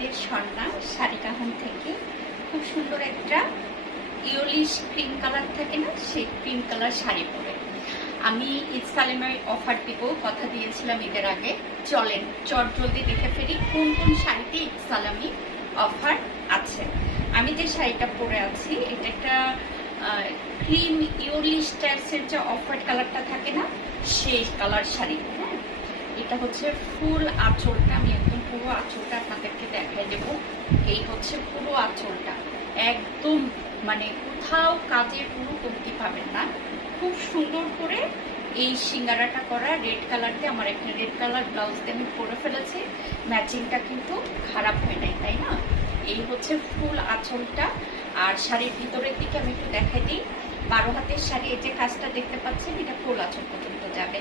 আপনাদের স্বর্ণা শাড়িকাহন থেকে খুব সুন্দর একটা ইয়োলিশ ক্রিম কালার থাকে না, সেই ক্রিম কালার শাড়ি পরে আমি ঈদ সালেমের অফার দিব, কথা দিয়েছিলাম ঈদের আগে। চলেন চট জলদি দেখে ফেলি কোন কোন শাড়িতে ঈদ সালামি অফার আছে। আমি যে শাড়িটা পরে আছি এটা একটা ক্রিম ইয়োলিশ টাইপসের যে অফার কালারটা থাকে না, সেই কালার শাড়ি। হ্যাঁ, এটা হচ্ছে ফুল আঁচলটা, আমি একদম পুরো আঁচলটা আপনাদেরকে দেখাই দেব। এই হচ্ছে পুরো আঁচলটা, একদম মানে কোথাও কাজের পুরো কমতি পাবেন না। খুব সুন্দর করে এই সিঙ্গারাটা করা রেড কালার দিয়ে, আমার একটা রেড কালার ব্লাউজ দিয়ে আমি পরে ফেলেছি। ম্যাচিংটা কিন্তু খারাপ হয় নাই, তাই না? এই হচ্ছে ফুল আঁচলটা। আর শাড়ির ভিতরের দিকে আমি একটু দেখাই দিই। 12 হাতের শাড়ি, এই যে কাজটা দেখতে পাচ্ছেন এটা ফুল আঁচল পর্যন্ত যাবে।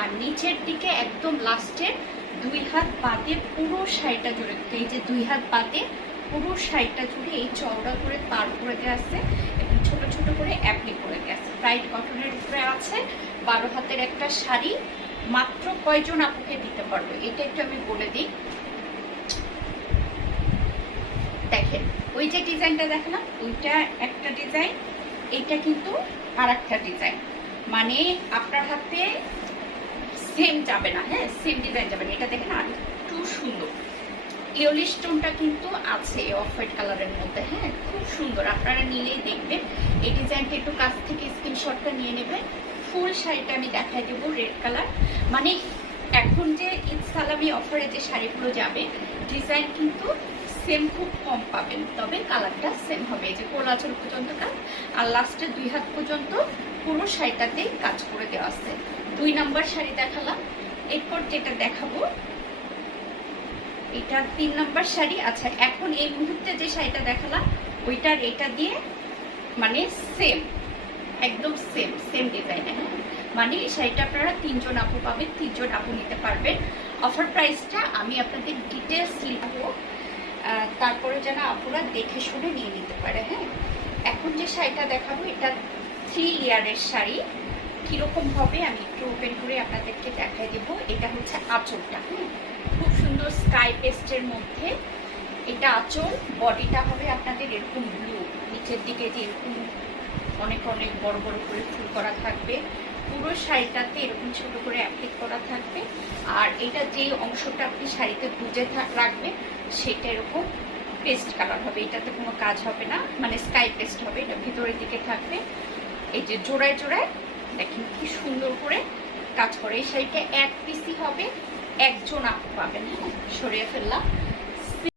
আর নিচের দিকে একদম লাস্টের 2 হাত বাদে পুরো শাড়িটা জুড়ে, এই যে 2 হাত বাদে পুরো শাড়িটা জুড়ে এই চওড়া করে পার করে দেওয়া আছে এবং ছোট ছোট করে অ্যাপ্লিক করে দেওয়া আছে। ব্রাইট কটনের উপরে আছে। 12 হাতের একটা শাড়ি মাত্র কয়জন আপুকে দিতে পারবো এটা একটু আমি বলে দিই। দেখেন ওই যে ডিজাইনটা দেখালাম, ওইটা একটা ডিজাইন, এইটা কিন্তু আর একটা ডিজাইন। মানে আপনার হাতে সেম যাবে না, হ্যাঁ সেম ডিজাইন যাবে না। এটা দেখেন আর একটু সুন্দর ইয়োলিশ টোনটা কিন্তু আছে অফ হোয়াইট কালারের মধ্যে। হ্যাঁ, খুব সুন্দর, আপনারা নিলেই দেখবেন। এই ডিজাইনটা একটু কাছ থেকে স্ক্রিনশটটা নিয়ে নেবেন। ফুল শাড়িটা আমি দেখাই দেবো রেড কালার। মানে এখন যে ঈদ সালামি অফারে যে শাড়িগুলো যাবে ডিজাইন কিন্তু সেম খুব কম পাবেন, তবে কালারটা সেম হবে। এই যে কোলাচল পর্যন্ত কাজ আর লাস্টে 2 হাত পর্যন্ত পুরো শাড়িটাতেই কাজ করে দেওয়া আছে। 2 নাম্বার শাড়ি দেখালাম। এরপর যেটা দেখাবো এটা 3 নাম্বার শাড়ি। আচ্ছা, এখন এই মুহূর্তে যে শাড়িটা দেখালাম ওইটার এটা দিয়ে মানে সেম, একদম সেম সেম ডিজাইনে। হ্যাঁ, মানে এই শাড়িটা আপনারা 3 জন আপু পাবেন, 3 জন আপু নিতে পারবেন। অফার প্রাইসটা আমি আপনাদের ডিটেলস লিখবো, তারপরে যেন আপুরা দেখে শুনে নিয়ে নিতে পারে। হ্যাঁ, এখন যে শাড়িটা দেখাবো এটা 3 লেয়ারের শাড়ি। কিরকম হবে আমি একটু ওপেন করে আপনাদেরকে দেখাই দেবো। এটা হচ্ছে আঁচলটা, হ্যাঁ খুব সুন্দর স্কাই পেস্টের মধ্যে এটা আঁচল। বডিটা হবে আপনাদের এরকম ব্লু, নিচের দিকে যে এরকম অনেক অনেক বড় বড় করে ফুল করা থাকবে। পুরো শাড়িটাতে এরকম ছোট করে অ্যাপ্লিক করা থাকবে। আর এটা যে অংশটা আপনি শাড়িতে গুজে রাখবেন সেটা এরকম পেস্ট কালার হবে, এটাতে কোনো কাজ হবে না, মানে স্কাই পেস্ট হবে। এটা ভিতরের দিকে থাকবে। এই যে জোড়ায় জোড়ায় দেখেন কি সুন্দর করে কাজ করে। এই শাড়িটা 1 পিসই হবে, 1 জন আপু পাবেন। হ্যাঁ, সরিয়ে ফেললাম।